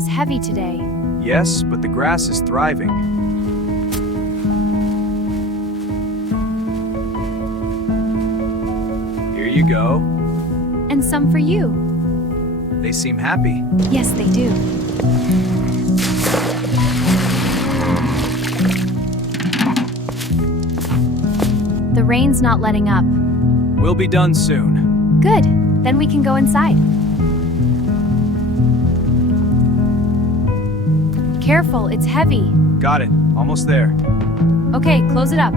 is heavy today. Yes, but the grass is thriving. Here you go. And some for you. They seem happy. Yes, they do. The rain's not letting up. We'll be done soon. Good. Then we can go inside. Careful, it's heavy. Got it. Almost there. Okay, close it up.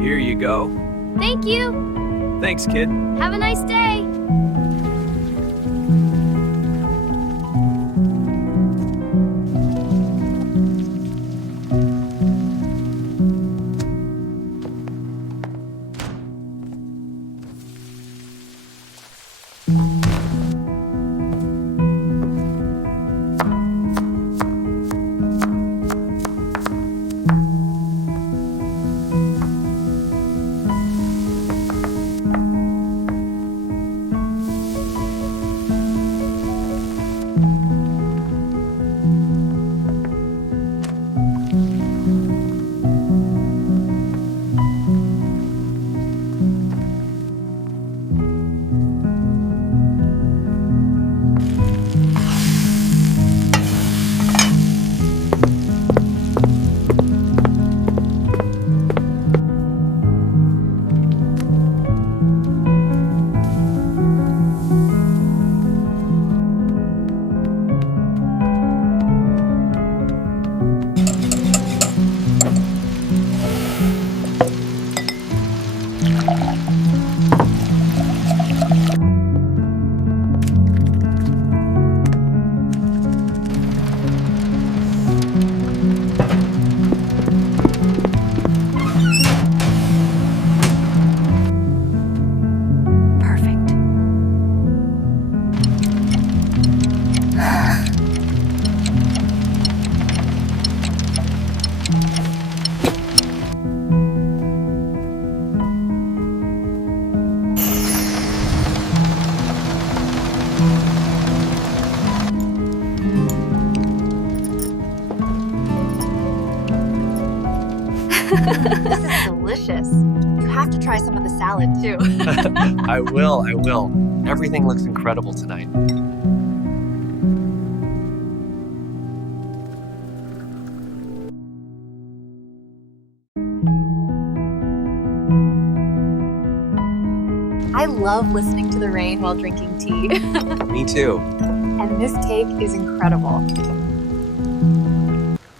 Here you go. Thank you. Thanks, kid. Have a nice day. Perfect. This is delicious. You have to try some of the salad too. I will. Everything looks incredible tonight. I love listening to the rain while drinking tea. Me too. And this cake is incredible.